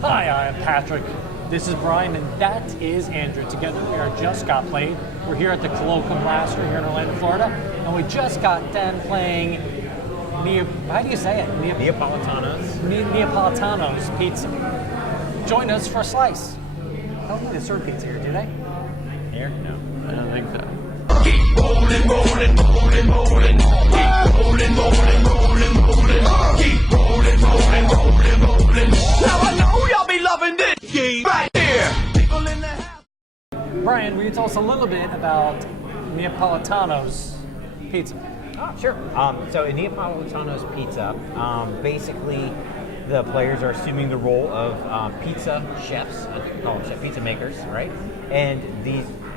Hi, I'm Patrick. This is Brian, and that is Andrew. Together we are Just Got Played. We're here at the Colloquium Blaster here in Orlando, Florida, and we just got done playing how do you say it? Neapolitano's pizza. Join us for a slice. I don't think they serve pizza here, do they? Here? No. I don't think so. Keep rolling, rolling, rolling, rolling. Keep rolling, rolling, rolling, rolling. Keep rolling, rolling, rolling, rolling. Now I know y'all be loving this game right here. People in the house. Brian, will you tell us a little bit about Neapolitano's pizza? Oh, sure. So in Neapolitano's pizza, basically the players are assuming the role of pizza chefs. I think we call them pizza makers, right? And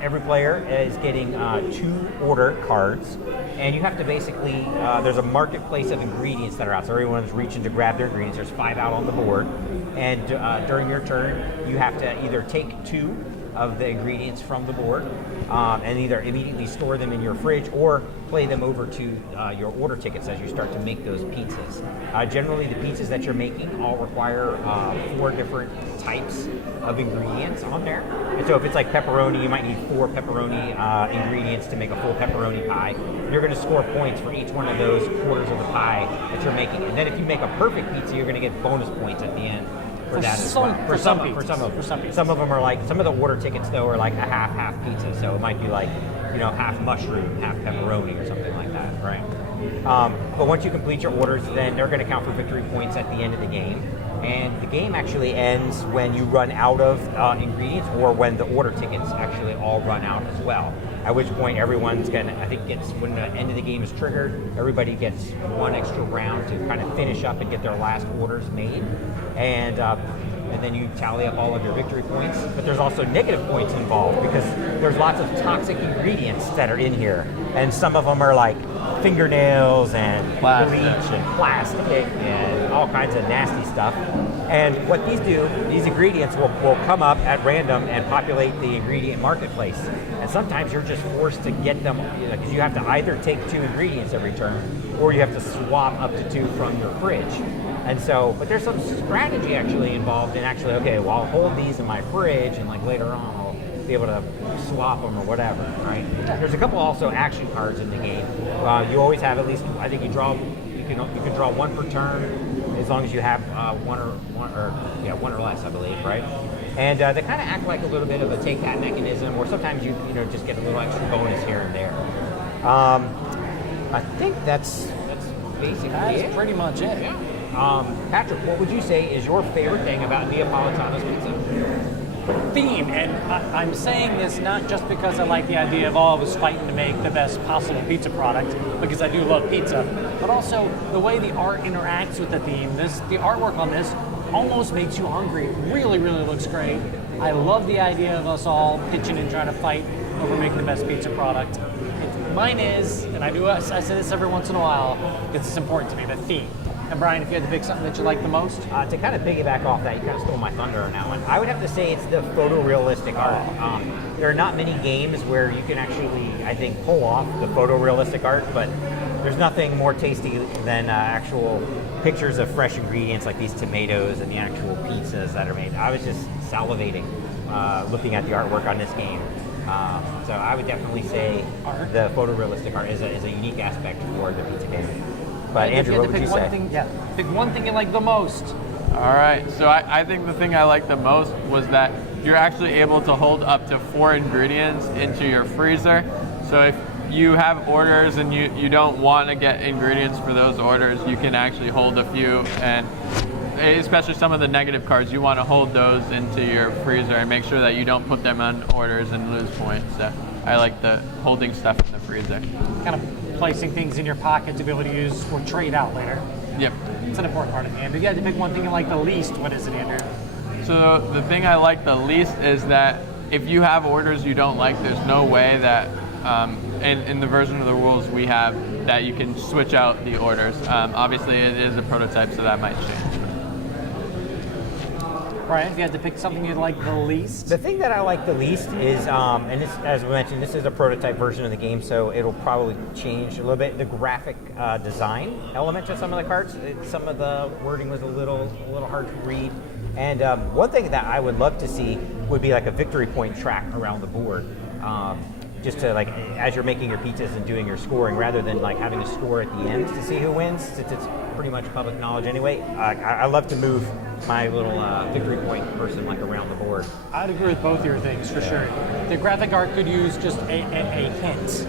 every player is getting 2 order cards, and you have to basically, there's a marketplace of ingredients that are out, so everyone's reaching to grab their ingredients. There's 5 out on the board, and during your turn, you have to either take 2 of the ingredients from the board and either immediately store them in your fridge or play them over to your order tickets as you start to make those pizzas. Generally, the pizzas that you're making all require 4 different types of ingredients on there. And so if it's like pepperoni, you might need 4 pepperoni ingredients to make a full pepperoni pie. You're going to score points for each one of those quarters of the pie that you're making. And then if you make a perfect pizza, you're going to get bonus points at the end. For some of them are like, some of the order tickets though are like a half pizza, so it might be like, half mushroom, half pepperoni or something like that, right? But once you complete your orders, then they're going to count for victory points at the end of the game. And the game actually ends when you run out of ingredients or when the order tickets actually all run out as well. At which point everyone's when the end of the game is triggered, everybody gets 1 extra round to kind of finish up and get their last orders made. And then you tally up all of your victory points. But there's also negative points involved because there's lots of toxic ingredients that are in here. And some of them are like fingernails and bleach and plastic and all kinds of nasty stuff. And what these ingredients will come up at random and populate the ingredient marketplace. And sometimes you're just forced to get them, because you have to either take 2 ingredients every turn, or you have to swap up to 2 from your fridge. And so, but there's some strategy actually involved in okay, well, I'll hold these in my fridge, and like later on I'll be able to swap them or whatever, right? There's a couple also action cards in the game. You always have at least, I think you can draw 1 per turn, as long as you have one or less, I believe, right? And they kind of act like a little bit of a take that mechanism, or sometimes you just get a little extra bonus here and there. I think that's basically it. Pretty much it. Yeah. Patrick, what would you say is your favorite thing about Neapolitano's pizza? Theme, and I'm saying this not just because I like the idea of all of us fighting to make the best possible pizza product, because I do love pizza, but also the way the art interacts with the theme. The artwork on this almost makes you hungry. It really, really looks great. I love the idea of us all pitching and trying to fight over making the best pizza product. Mine is, and I say this every once in a while, because it's important to me, the theme. And Brian, if you had to pick something that you like the most? To kind of piggyback off that, you kind of stole my thunder on that one. I would have to say it's the photorealistic art. There are not many games where you can actually, I think, pull off the photorealistic art, but there's nothing more tasty than actual pictures of fresh ingredients like these tomatoes and the actual pizzas that are made. I was just salivating looking at the artwork on this game. So I would definitely say the photorealistic art is a unique aspect for the pizza game. But Andrew, what would you say? Pick one thing you like the most. All right, so I think the thing I liked the most was that you're actually able to hold up to 4 ingredients into your freezer. So if you have orders and you don't want to get ingredients for those orders, you can actually hold a few, and especially some of the negative cards, you want to hold those into your freezer and make sure that you don't put them on orders and lose points. So I like the holding stuff in the freezer. Kind of placing things in your pocket to be able to use or trade out later. Yep. It's an important part of the game. If you had to pick one thing you like the least, what is it, Andrew? So the thing I like the least is that if you have orders you don't like, there's no way that in the version of the rules we have that you can switch out the orders. Obviously it is a prototype, so that might change. Brian, if you had to pick something you'd like the least? The thing that I like the least is, and this, as we mentioned, this is a prototype version of the game, so it'll probably change a little bit. The graphic design element of some of the cards, some of the wording was a little hard to read. And one thing that I would love to see would be like a victory point track around the board. Just to like, as you're making your pizzas and doing your scoring, rather than like having to score at the end to see who wins, since it's pretty much public knowledge anyway. I love to move my little victory point person like around the board. I'd agree with both your things for sure. The graphic art could use just a hint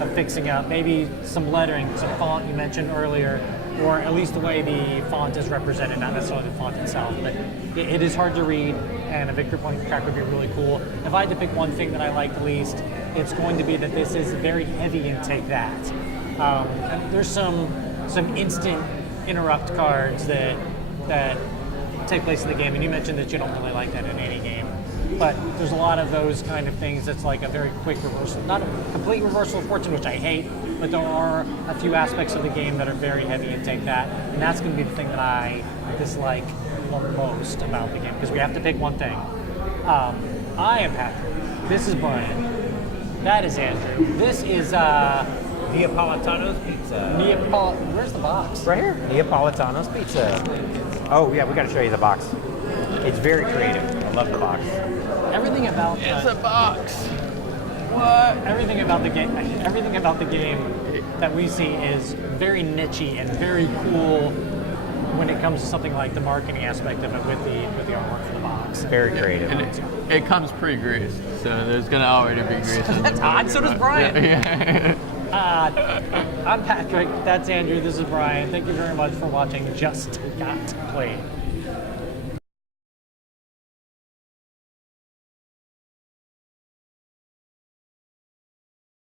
of fixing up, maybe some lettering, some font you mentioned earlier, or at least the way the font is represented, not necessarily the font itself, but it is hard to read, and a victory point track would be really cool. If I had to pick one thing that I like least, it's going to be that this is very heavy in take that. There's some instant interrupt cards that take place in the game, and you mentioned that you don't really like that in any game. But there's a lot of those kind of things that's like a very quick reversal, not a complete reversal of fortune, which I hate, but there are a few aspects of the game that are very heavy and take that, and that's going to be the thing that I dislike the most about the game, because we have to pick one thing. I am Patrick. This is Brian. That is Andrew. This is Neapolitano's Pizza. Where's the box? Right here. Neapolitano's Pizza. Oh yeah, we got to show you the box. It's very creative. I love the box. Everything about It's a box. What? everything about the game that we see is very niche-y and very cool when it comes to something like the marketing aspect of it with the artwork for the box. Very creative. And it comes pre-greased, so there's gonna already be grease. That's odd. So does Brian. Yeah. I'm Patrick. That's Andrew. This is Brian. Thank you very much for watching Just Got Played.